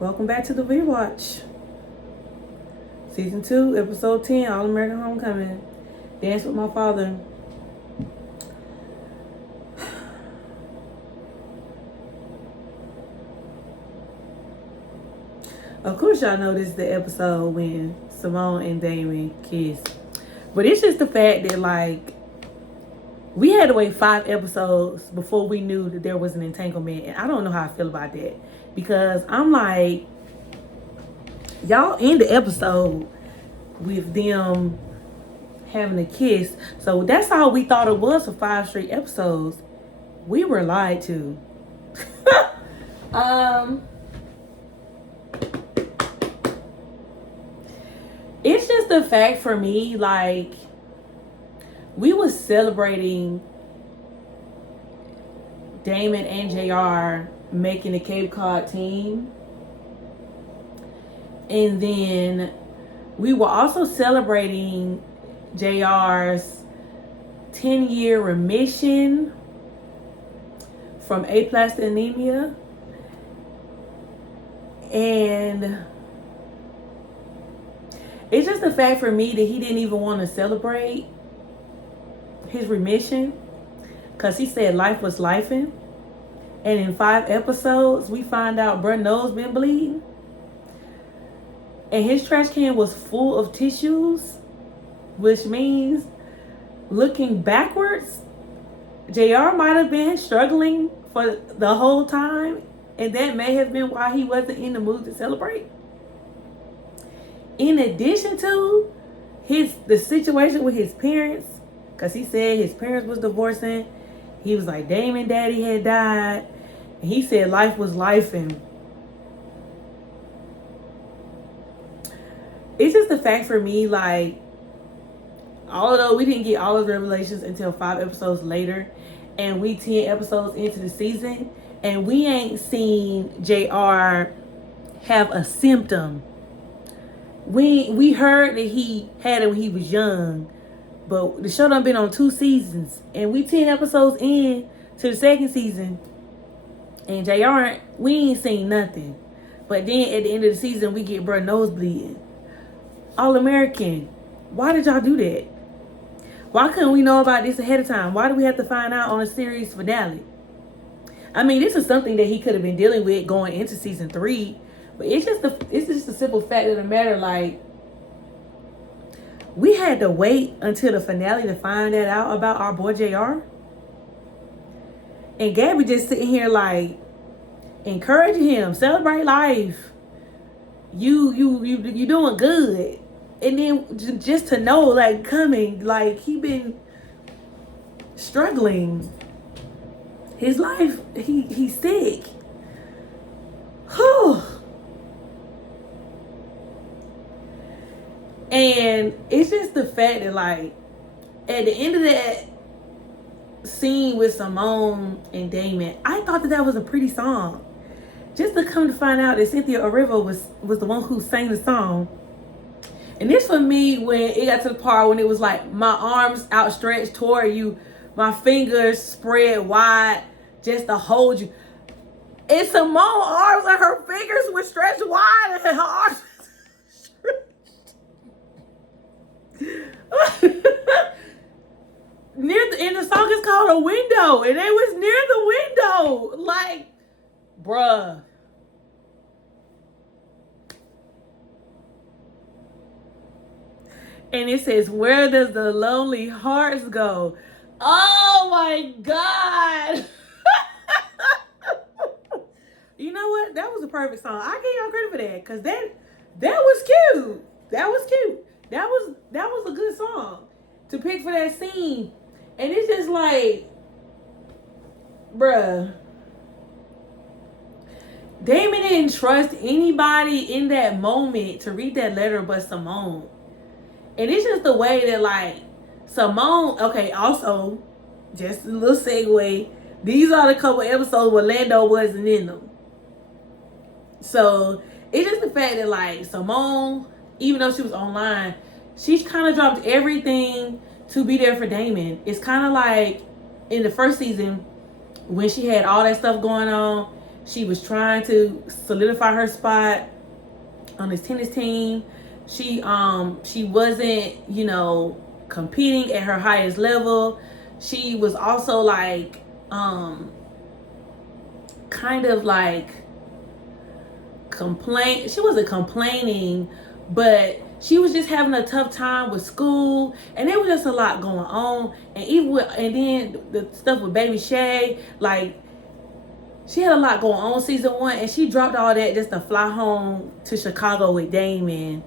Welcome back to the Rewatch. Season 2, Episode 10, All American Homecoming. Dance with My Father. Of course y'all know this is the episode when Simone and Damon kiss. But it's just the fact that, like, we had to wait 5 episodes before we knew that there was an entanglement. And I don't know how I feel about that. Because I'm like, y'all end the episode with them having a kiss. So that's all we thought it was for 5 straight episodes. We were lied to. It's just the fact for me, like, we was celebrating Damon and JR making the Cape Cod team. And then we were also celebrating JR's 10-year remission from aplastic anemia. And it's just the fact for me that he didn't even want to celebrate his remission because he said life was lifing. And in 5 episodes, we find out bruh nose been bleeding. And his trash can was full of tissues, which means looking backwards, JR might have been struggling for the whole time. And that may have been why he wasn't in the mood to celebrate. In addition to the situation with his parents, because he said his parents was divorcing. He was like, Damon daddy had died. And he said life was lifing. It's just the fact for me, like, although we didn't get all of the revelations until 5 episodes later, and we 10 episodes into the season, and we ain't seen JR have a symptom. We heard that he had it when he was young, but the show done been on 2 seasons, and we 10 episodes in to the 2nd season, and JR, we ain't seen nothing. But then at the end of the season, we get bruh nose bleeding. All American. Why did y'all do that? Why couldn't we know about this ahead of time? Why do we have to find out on a series finale? I mean, this is something that he could have been dealing with going into season 3. But it's just a simple fact of the matter, like, we had to wait until the finale to find that out about our boy JR. And Gabby just sitting here like encouraging him, celebrate life. You doing good. And then just to know, like, coming, like, he been struggling. His life, he's sick. Whew. And it's just the fact that, like, at the end of that scene with Simone and Damon, I thought that was a pretty song. Just to come to find out that Cynthia Erivo was the one who sang the song. And this for me, when it got to the part when it was like, my arms outstretched toward you, my fingers spread wide just to hold you. And Simone's arms and her fingers were stretched wide and her arms and the song is called A Window, and they was near the window. Like, bruh. And it says, where does the lonely hearts go? Oh my God. You know what? That was a perfect song. I give y'all credit for that. Because that was cute. That was cute. That was a good song to pick for that scene. And it's just like, bruh. Damon didn't trust anybody in that moment to read that letter but Simone. And it's just the way that, like, Simone, okay, also, just a little segue, these are the couple episodes where Lando wasn't in them. So, it's just the fact that, like, Simone, even though she was online, she's kind of dropped everything to be there for Damon. It's kind of like in the first season when she had all that stuff going on She was trying to solidify her spot on this tennis team. She wasn't, you know, competing at her highest level. She was also like kind of like she wasn't complaining, but she was just having a tough time with school, and there was just a lot going on. And and then the stuff with baby Shay, like, she had a lot going on season 1, and she dropped all that just to fly home to Chicago with Damon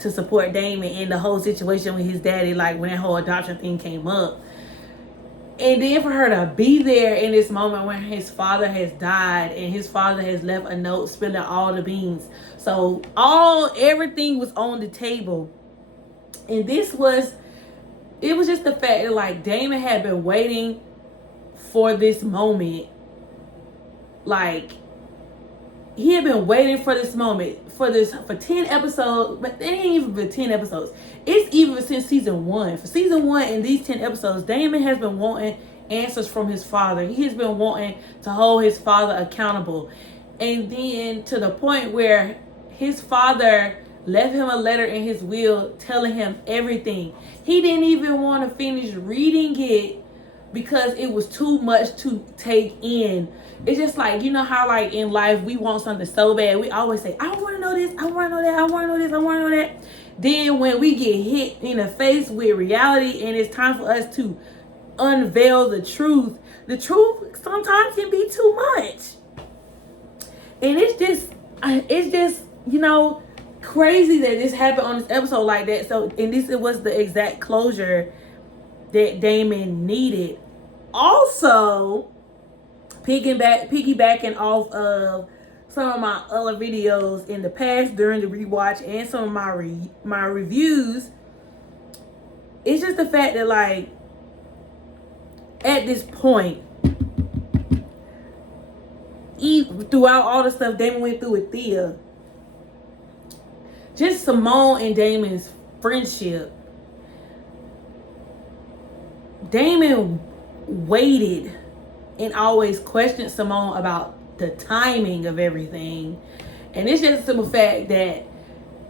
to support Damon in the whole situation with his daddy, like when that whole adoption thing came up. And then for her to be there in this moment when his father has died and his father has left a note spilling all the beans. So everything was on the table. And it was just the fact that, like, Damon had been waiting for this moment. Like, he had been waiting for this moment for 10 episodes, but it ain't even been 10 episodes. It's even since season 1. For season 1 and these 10 episodes, Damon has been wanting answers from his father. He has been wanting to hold his father accountable. And then to the point where his father left him a letter in his will telling him everything. He didn't even want to finish reading it because it was too much to take in. It's just like, you know how, like, in life we want something so bad. We always say, I want to know this, I want to know that, I want to know this, I want to know that. Then when we get hit in the face with reality and it's time for us to unveil the truth sometimes can be too much. And it's just, you know, crazy that this happened on this episode like that. So, and it was the exact closure that Damon needed. Also, piggybacking off of some of my other videos in the past during the rewatch and some of my reviews, it's just the fact that, like, at this point, throughout all the stuff Damon went through with Thea, just Simone and Damon's friendship, Damon waited and always questioned Simone about the timing of everything. And it's just a simple fact that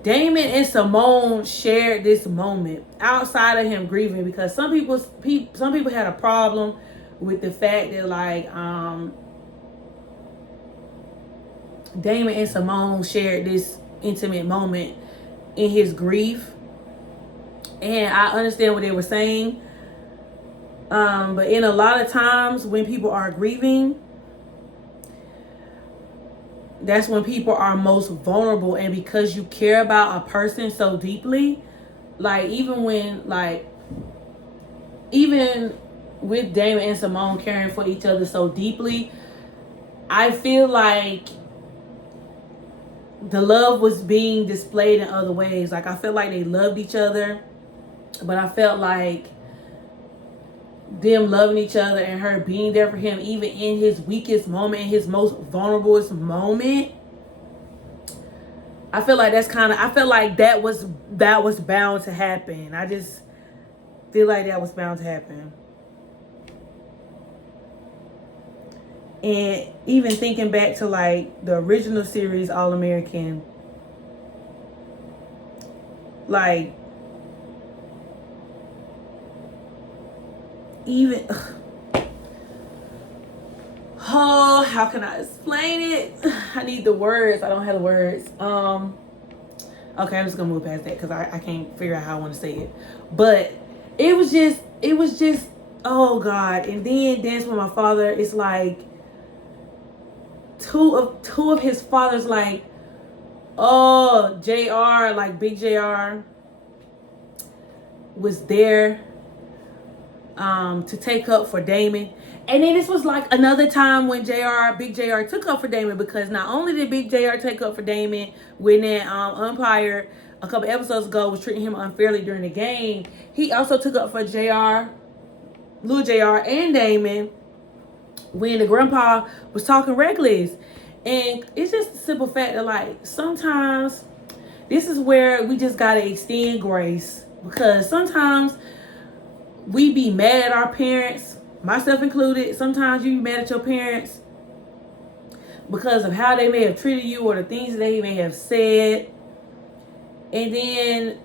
Damon and Simone shared this moment outside of him grieving, because some people had a problem with the fact that, like, Damon and Simone shared this intimate moment in his grief. And I understand what they were saying. But in a lot of times when people are grieving, that's when people are most vulnerable. And because you care about a person so deeply, like, even with Damon and Simone caring for each other so deeply, I feel like the love was being displayed in other ways. Like, I felt like they loved each other, but I felt like them loving each other and her being there for him even in his weakest moment, in his most vulnerable moment, I feel like that was bound to happen. I just feel like that was bound to happen. And even thinking back to, like, the original series All American, like, even, oh, how can I explain it? I need the words. I don't have the words. Okay, I'm just gonna move past that because I can't figure out how I want to say it. But it was just, oh God. And then Dance with My Father, it's like two of his fathers, like, oh, JR, like Big JR was there to take up for Damon. And then this was like another time when Big JR took up for Damon, because not only did Big JR take up for Damon when that umpire a couple episodes ago was treating him unfairly during the game, he also took up for Lil JR and Damon when the grandpa was talking reckless. And it's just a simple fact that, like, sometimes this is where we just gotta extend grace, because sometimes we be mad at our parents, myself included. Sometimes you be mad at your parents, because of how they may have treated you or the things they may have said. And then,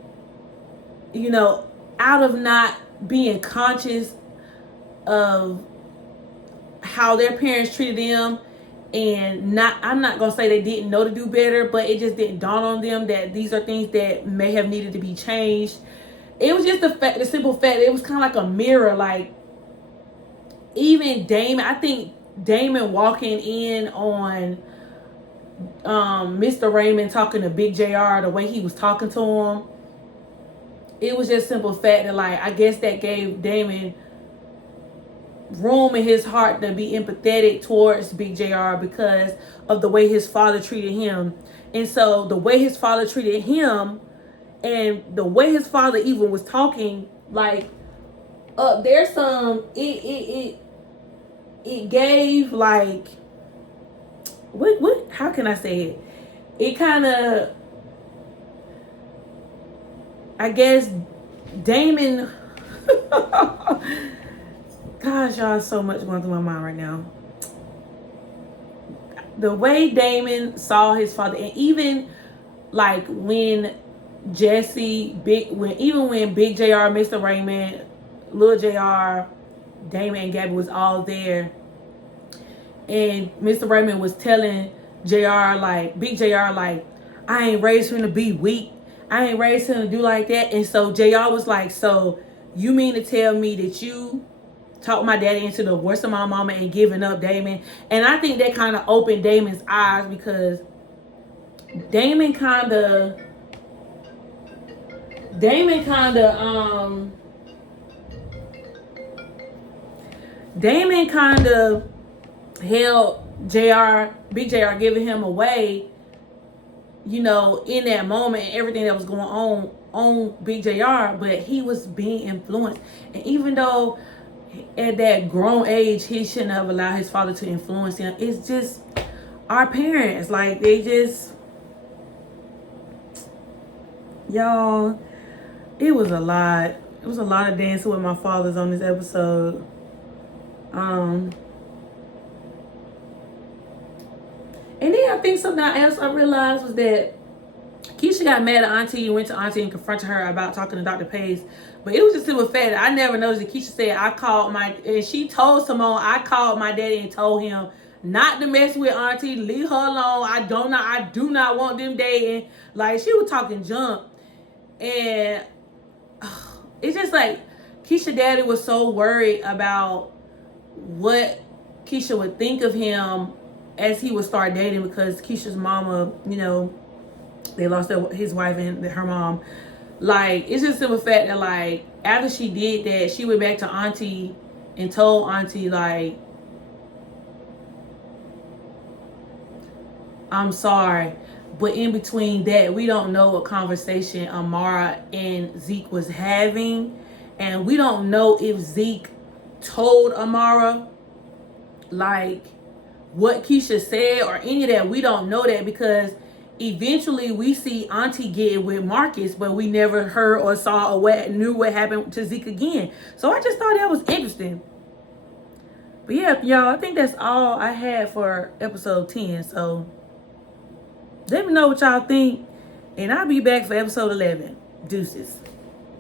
you know, out of not being conscious of how their parents treated them, and I'm not gonna say they didn't know to do better, but it just didn't dawn on them that these are things that may have needed to be changed. It was just the simple fact, it was kind of like a mirror. Like, even Damon, I think Damon walking in on Mr. Raymond talking to Big JR, the way he was talking to him, it was just simple fact that, like, I guess that gave Damon room in his heart to be empathetic towards Big JR because of the way his father treated him. And so the way his father treated him and the way his father even was talking, like, there's some, it gave, like, what how can I say it? It kind of, I guess, Damon, gosh, y'all, so much going through my mind right now. The way Damon saw his father, and even like when when Big JR, Mr. Raymond, Lil JR, Damon and Gabby was all there, and Mr. Raymond was telling JR, like, Big JR, like, I ain't raised him to be weak. I ain't raised him to do like that. And so JR was like, so you mean to tell me that you talked my daddy into the worst of my mama and giving up Damon? And I think that kind of opened Damon's eyes, because Damon kind of held Big JR, giving him away, you know, in that moment, and everything that was going on Big JR, but he was being influenced. And even though at that grown age he shouldn't have allowed his father to influence him, it's just our parents, like, they just, y'all, it was a lot of dancing with my fathers on this episode. And then I think something else I realized was that Keisha got mad at Auntie and went to Auntie and confronted her about talking to Dr. Pace. But it was just simple fact that I never noticed that Keisha said, and she told Simone, I called my daddy and told him not to mess with Auntie, leave her alone. I do not want them dating. Like, she was talking junk. And it's just like, Keisha daddy was so worried about what Keisha would think of him as he would start dating, because Keisha's mama, you know, they lost his wife and her mom. Like, it's just a simple fact that, like, after she did that, she went back to Auntie and told Auntie, like, I'm sorry. But in between that, we don't know what conversation Amara and Zeke was having. And we don't know if Zeke told Amara, like, what Keisha said or any of that. We don't know that, because eventually we see Auntie get with Marcus, but we never heard or saw or knew what happened to Zeke again. So I just thought that was interesting. But yeah, y'all, I think that's all I had for episode 10. So let me know what y'all think, and I'll be back for episode 11. Deuces.